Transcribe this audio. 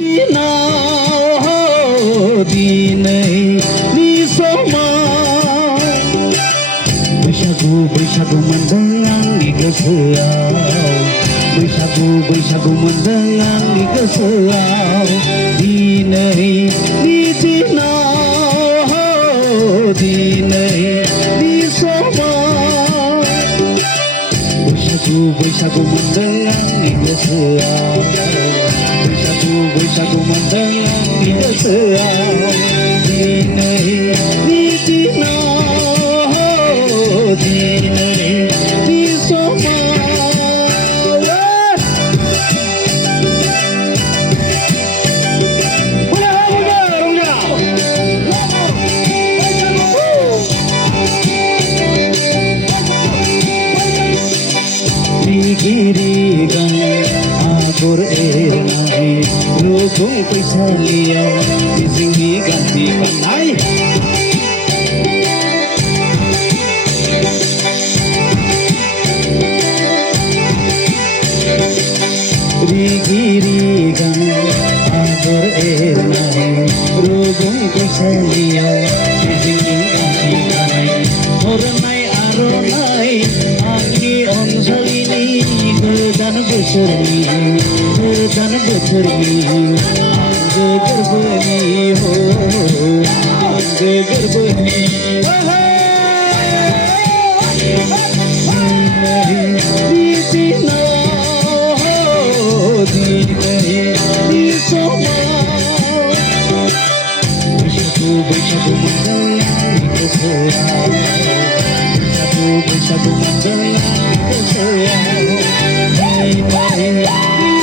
दिनाव दिनैनि समाव बैसागु बैसागु मोनदों आंनि गोसोआव बैसागु मोनदों आंनि गोसोआव दिनैनि दिनाव दिनैनि समाव बैसागु मोनदों आंनि गोसोआव बैसागु मोनदों आंनि गोसोआव दिनैनि दिनाव दिनैनि समाव रिगिरिगां आगर एरनाय रुगुं फैसालियाव मिजिंनि गांसे गाननाय रिगिरिगां आगर एरनाय रुगुं फैसालियाव मिजिंनि गांसे गाननाय हरनाय आर'नाइ आंनि अनजालिनि गोदान बोसोरनि आंगो गोरबोनि हो आंगो गोरबोनि दिनैनि दिनाव दिनैनि समाव बैसागु मोनदों आंनि गोसोआव बैसागु मोनदों आंनि गोसोआव दिनैनि